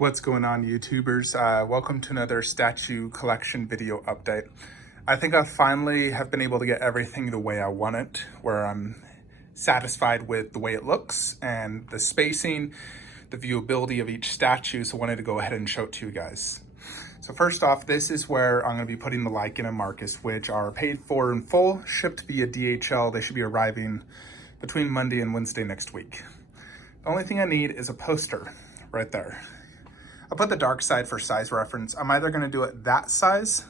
What's going on, YouTubers? Welcome to another statue collection video update. I think I finally have been able to get everything the way I want it, where I'm satisfied with the way it looks and the spacing, the viewability of each statue, so I wanted to go ahead and show it to you guys. So first off, this is where I'm going to be putting the Lycan and Marcus, which are paid for in full, shipped via DHL. They should be arriving between Monday and Wednesday next week. The only thing I need is a poster right there. I'll put the dark side for size reference. I'm either going to do it that size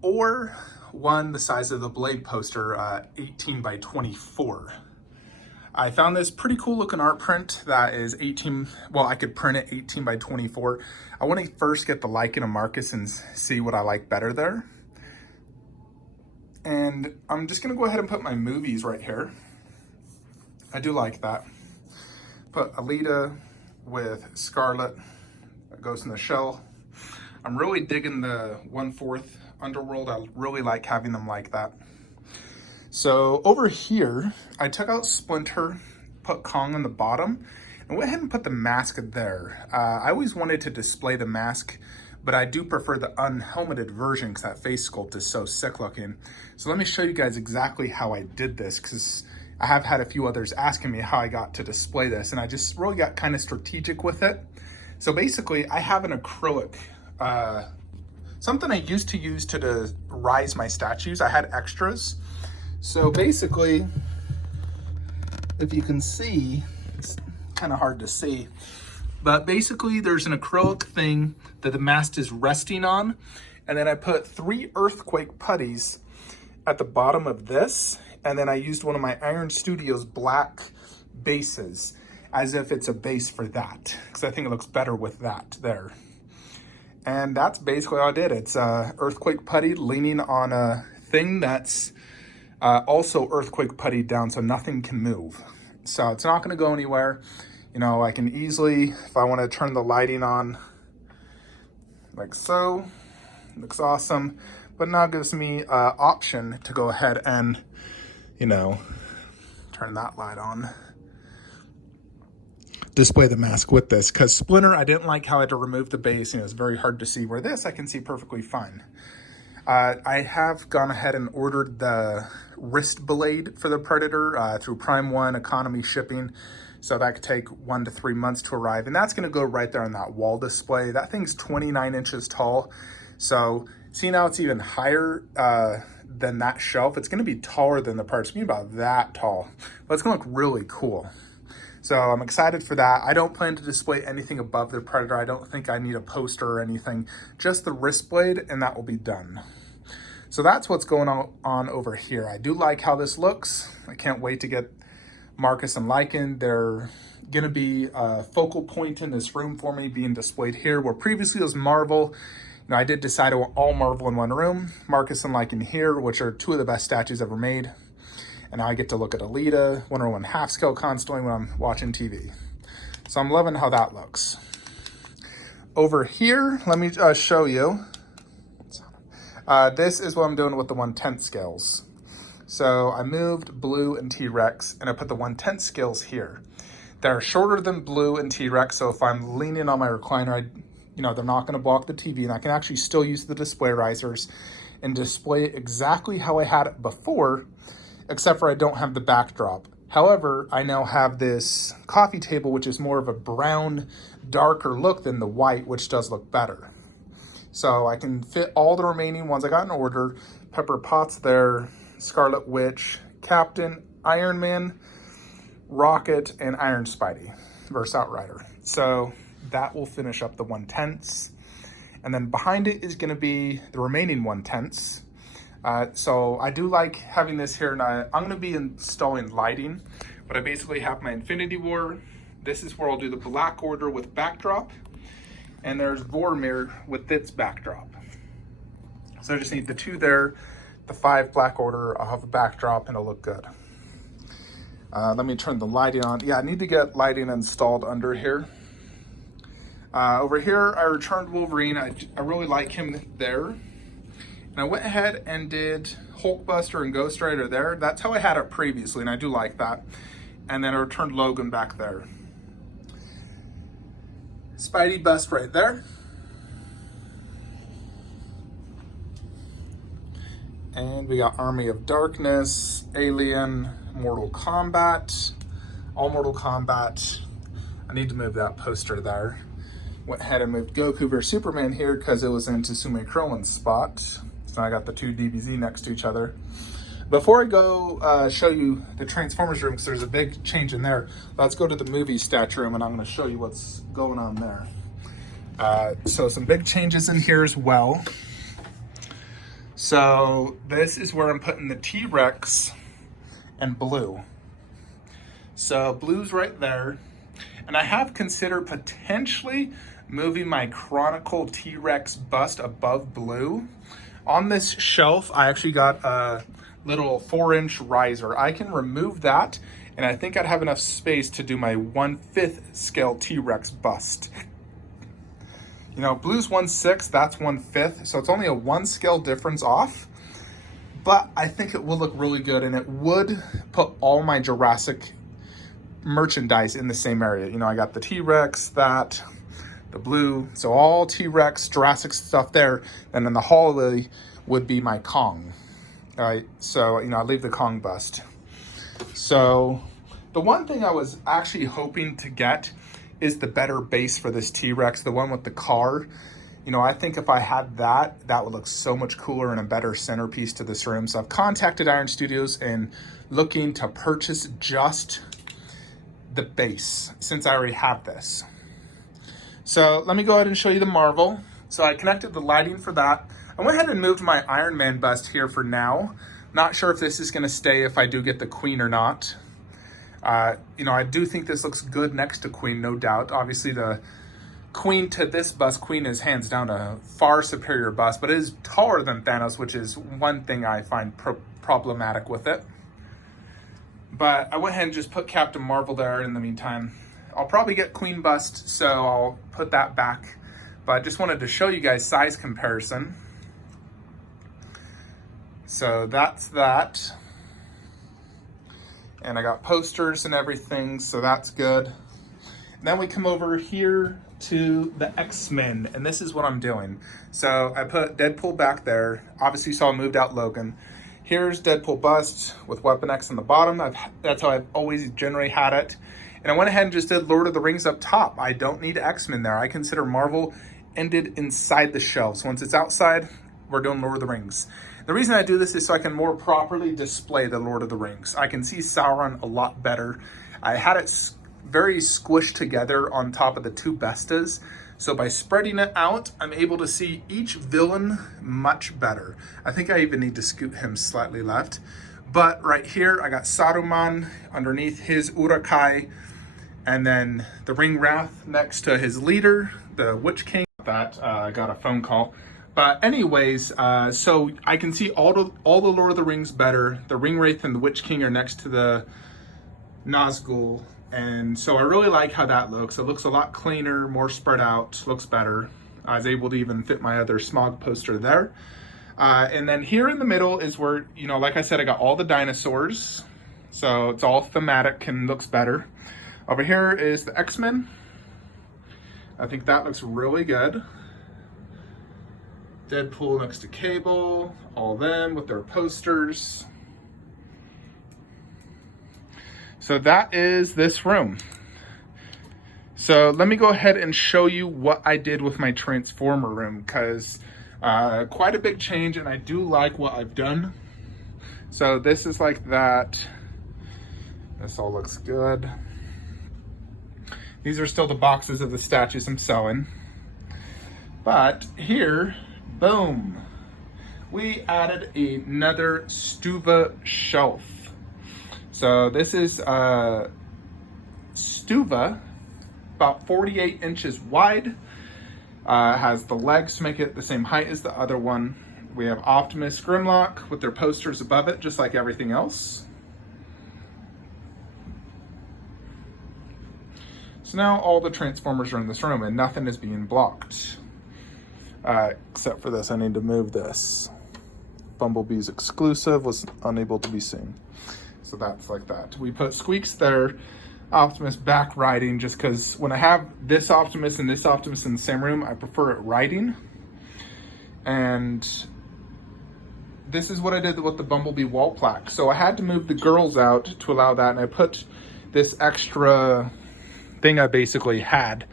or the size of the Blade poster, 18 by 24. I found this pretty cool looking art print that is 18, well, I could print it 18 by 24. I want to first get the Lycan and Marcus and see what I like better there. And I'm just going to go ahead and put my movies right here. I do like that. Put Alita with Scarlet. That goes in the shell. I'm really digging the 1/4 Underworld. I really like having them like that. So over here, I took out Splinter, put Kong on the bottom, and went ahead and put the mask there. I always wanted to display the mask, but I do prefer the unhelmeted version because that face sculpt is so sick looking. So let me show you guys exactly how I did this, because I have had a few others asking me how I got to display this, and I just really got kind of strategic with it. So basically, I have an acrylic, something I used to use to rise my statues. I had extras. So basically, if you can see, it's kind of hard to see, but basically there's an acrylic thing that the mast is resting on, and then I put 3 earthquake putties at the bottom of this, and then I used one of my Iron Studios black bases as if it's a base for that, because I think it looks better with that there. And that's basically all I did. It's earthquake putty leaning on a thing that's also earthquake putty down, so nothing can move. So it's not going to go anywhere. You know, I can easily, if I want to turn the lighting on, like so, looks awesome. But now it gives me an option to go ahead and, you know, turn that light on. Display the mask with this, because Splinter, I didn't like how I had to remove the base, and it was very hard to see, where this I can see perfectly fine. I have gone ahead and ordered the wrist blade for the Predator through Prime 1 economy shipping, so that could take 1 to 3 months to arrive, and that's going to go right there on that wall display. That thing's 29 inches tall, so see now it's even higher than that shelf. It's going to be taller than the Predator. It's going to be about that tall, but it's going to look really cool. So I'm excited for that. I don't plan to display anything above the Predator. I don't think I need a poster or anything, just the wrist blade, and that will be done. So that's what's going on over here. I do like how this looks. I can't wait to get Marcus and Lycan. They're gonna be a focal point in this room for me, being displayed here, where previously it was Marvel. You know, I did decide I want all Marvel in one room. Marcus and Lycan here, which are 2 of the best statues ever made. And now I get to look at Alita, Wonder Woman half scale constantly when I'm watching TV. So I'm loving how that looks. Over here, let me show you. This is what I'm doing with the 1/10 scales. So I moved Blue and T-Rex, and I put the 1/10 scales here. They're shorter than Blue and T-Rex, so if I'm leaning on my recliner, they're not going to block the TV, and I can actually still use the display risers and display it exactly how I had it before, except for I don't have the backdrop. However, I now have this coffee table, which is more of a brown, darker look than the white, which does look better. So I can fit all the remaining ones I got in order. Pepper Potts there, Scarlet Witch, Captain, Iron Man, Rocket, and Iron Spidey versus Outrider. So that will finish up the 1/10s. And then behind it is going to be the remaining 1/10s. So I do like having this here, and I'm going to be installing lighting, but I basically have my Infinity War. This is where I'll do the Black Order with backdrop, and there's Vormir with its backdrop. So I just need the 2 there, the 5 Black Order. I'll have a backdrop and it'll look good. Let me turn the lighting on. Yeah, I need to get lighting installed under here. Over here, I returned Wolverine. I really like him there. And I went ahead and did Hulkbuster and Ghost Rider there. That's how I had it previously, and I do like that. And then I returned Logan back there. Spidey bust right there. And we got Army of Darkness, Alien, Mortal Kombat, all Mortal Kombat. I need to move that poster there. Went ahead and moved Goku vs. Superman here because it was in Tsusume Krillin's spot. So I got the two DBZ next to each other. Before I go show you the Transformers room, because there's a big change in there, let's go to the movie statue room and I'm going to show you what's going on there. So some big changes in here as well. So this is where I'm putting the T-Rex and Blue. So Blue's right there. And I have considered potentially moving my Chronicle T-Rex bust above Blue. On this shelf, I actually got a little 4-inch riser. I can remove that, and I think I'd have enough space to do my 1/5 scale T-Rex bust. You know, Blue's 1/6, that's 1/5, so it's only a 1 scale difference off. But I think it will look really good, and it would put all my Jurassic merchandise in the same area. You know, I got the T-Rex, the Blue, so all T-Rex, Jurassic stuff there, and then the hallway would be my Kong. All right, so, you know, I leave the Kong bust. So the one thing I was actually hoping to get is the better base for this T-Rex, the one with the car. You know, I think if I had that, that would look so much cooler and a better centerpiece to this room. So I've contacted Iron Studios and looking to purchase just the base since I already have this. So let me go ahead and show you the Marvel. So I connected the lighting for that. I went ahead and moved my Iron Man bust here for now. Not sure if this is gonna stay if I do get the Queen or not. You know, I do think this looks good next to Queen, no doubt. Obviously the Queen to this bust, Queen is hands down a far superior bust, but it is taller than Thanos, which is one thing I find problematic with it. But I went ahead and just put Captain Marvel there in the meantime. I'll probably get Queen bust, so I'll put that back. But I just wanted to show you guys size comparison. So that's that. And I got posters and everything, so that's good. And then we come over here to the X-Men, and this is what I'm doing. So I put Deadpool back there. Obviously you saw I moved out Logan. Here's Deadpool bust with Weapon X on the bottom. That's how I've always generally had it. And I went ahead and just did Lord of the Rings up top. I don't need X-Men there. I consider Marvel ended inside the shelves. Once it's outside, we're doing Lord of the Rings. The reason I do this is so I can more properly display the Lord of the Rings. I can see Sauron a lot better. I had it very squished together on top of the two bestas. So by spreading it out, I'm able to see each villain much better. I think I even need to scoot him slightly left. But right here, I got Saruman underneath his Uruk-hai, and then the Ring Wrath next to his leader, the Witch King. I got a phone call. But anyways, so I can see all the Lord of the Rings better. The Ring Wraith and the Witch King are next to the Nazgul. And so I really like how that looks. It looks a lot cleaner, more spread out, looks better. I was able to even fit my other Smog poster there. And then here in the middle is where, you know, like I said, I got all the dinosaurs. So it's all thematic and looks better. Over here is the X-Men. I think that looks really good. Deadpool next to Cable, all them with their posters. So that is this room. So let me go ahead and show you what I did with my Transformer room, because quite a big change, and I do like what I've done. So this is like that. This all looks good. These are still the boxes of the statues I'm selling. But here, boom, we added another Stuva shelf. So this is Stuva, about 48 inches wide. Has the legs to make it the same height as the other one. We have Optimus, Grimlock with their posters above it, just like everything else. So now all the Transformers are in this room and nothing is being blocked. Except for this, I need to move this. Bumblebee's exclusive was unable to be seen. So that's like that. We put Squeaks there. Optimus back riding, just because when I have this Optimus and this Optimus in the same room, I prefer it riding. And this is what I did with the Bumblebee wall plaque. So I had to move the girls out to allow that, and I put this extra thing I basically had.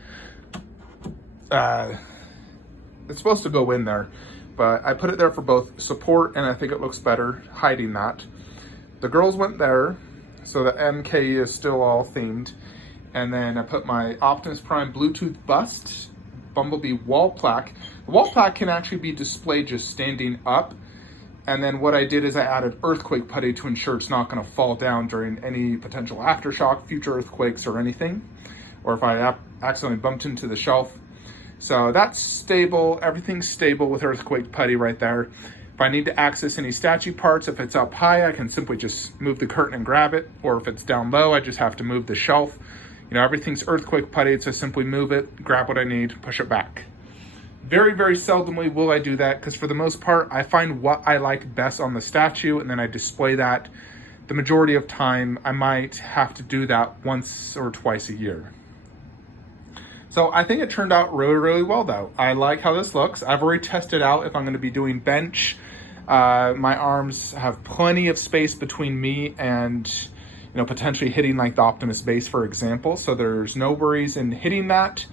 It's supposed to go in there, but I put it there for both support, and I think it looks better hiding that. The girls went there, so the MK is still all themed. And then I put my Optimus Prime Bluetooth bust, Bumblebee wall plaque. The wall plaque can actually be displayed just standing up. And then what I did is I added earthquake putty to ensure it's not going to fall down during any potential aftershock, future earthquakes, or anything. Or if I accidentally bumped into the shelf. So that's stable. Everything's stable with earthquake putty right there. If I need to access any statue parts, if it's up high, I can simply just move the curtain and grab it. Or if it's down low, I just have to move the shelf. You know, everything's earthquake putty, so simply move it, grab what I need, push it back. Very, very seldomly will I do that, because for the most part, I find what I like best on the statue, and then I display that. The majority of time, I might have to do that once or twice a year. So I think it turned out really, really well, though. I like how this looks. I've already tested out if I'm going to be doing bench. My arms have plenty of space between me and, you know, potentially hitting like the Optimus base, for example. So there's no worries in hitting that.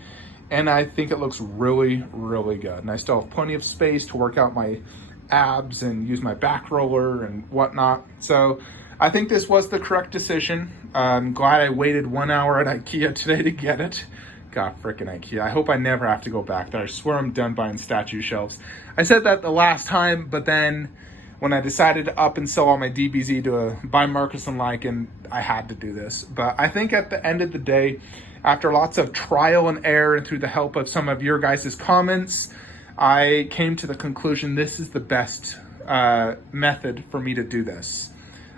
And I think it looks really, really good. And I still have plenty of space to work out my abs and use my back roller and whatnot. So I think this was the correct decision. I'm glad I waited 1 hour at IKEA today to get it. God, frickin' IKEA. I hope I never have to go back there. I swear I'm done buying statue shelves. I said that the last time, but then when I decided to up and sell all my DBZ to buy Marcus and Lycan, I had to do this. But I think at the end of the day, after lots of trial and error and through the help of some of your guys' comments, I came to the conclusion this is the best method for me to do this.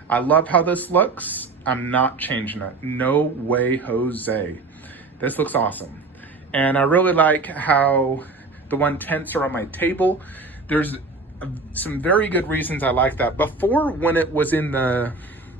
I love how this looks. I'm not changing it. No way, Jose. This looks awesome. And I really like how the 110s are on my table. There's some very good reasons I like that. Before, when it was in the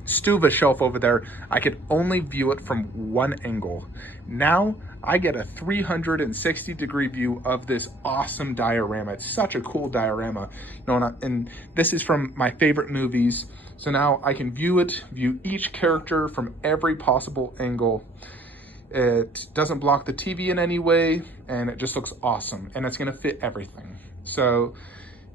Stuva shelf over there, I could only view it from one angle. Now I get a 360-degree view of this awesome diorama. It's such a cool diorama, you know, and this is from my favorite movies. So now I can view each character from every possible angle. It doesn't block the TV in any way, and it just looks awesome, and it's gonna fit everything. So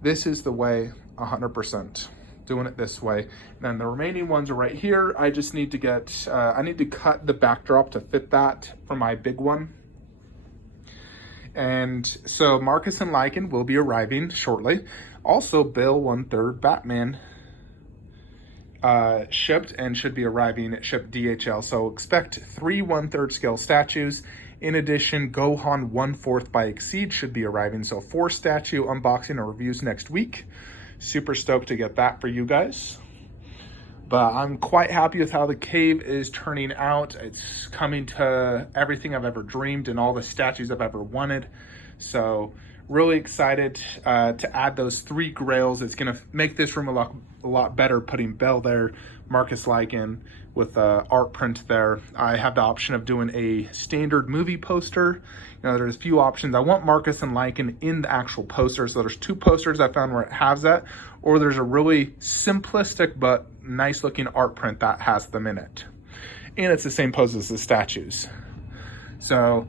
this is the way, 100%. Doing it this way. And then the remaining ones are right here. I just need to get, I need to cut the backdrop to fit that for my big one. And so Marcus and Lycan will be arriving shortly. Also, Bill 1/3 Batman shipped and should be arriving, shipped DHL. So expect 3 1/3 scale statues. In addition, Gohan 1/4 by Exceed should be arriving. So 4 statue unboxing or reviews next week. Super stoked to get that for you guys. But I'm quite happy with how the cave is turning out. It's coming to everything I've ever dreamed and all the statues I've ever wanted. So really excited to add those 3 grails. It's gonna make this room a lot better, putting Bell there, Marcus Lycan with art print there. I have the option of doing a standard movie poster. You know, there's a few options. I want Marcus and Lycan in the actual poster. So there's 2 posters I found where it has that, or there's a really simplistic but nice looking art print that has them in it. And it's the same pose as the statues. So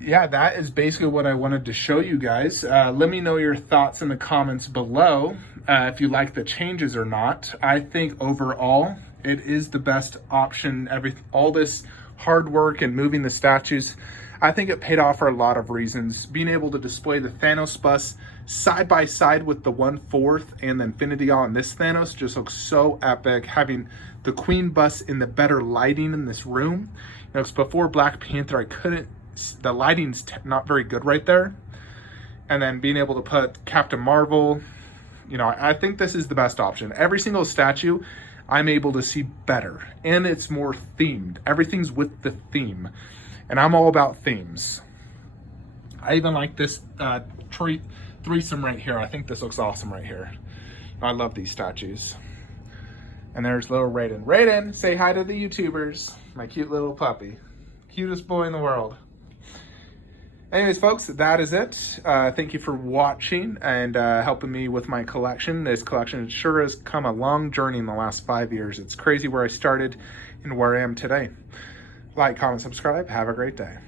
yeah, that is basically what I wanted to show you guys. Let me know your thoughts in the comments below, if you like the changes or not. I think overall, it is the best option. All this hard work and moving the statues, I think it paid off for a lot of reasons. Being able to display the Thanos bus side by side with the 1/4 and the Infinity Gauntlet on this Thanos just looks so epic. Having the Queen bus in the better lighting in this room. You know, 'cause before Black Panther, the lighting's not very good right there. And then being able to put Captain Marvel, you know, I think this is the best option. Every single statue I'm able to see better, and it's more themed. Everything's with the theme, and I'm all about themes. I even like this threesome right here. I think this looks awesome right here. I love these statues. And there's little Raiden. Raiden, say hi to the YouTubers. My cute little puppy. Cutest boy in the world. Anyways, folks, that is it. Thank you for watching and helping me with my collection. This collection sure has come a long journey in the last 5 years. It's crazy where I started and where I am today. Like, comment, subscribe. Have a great day.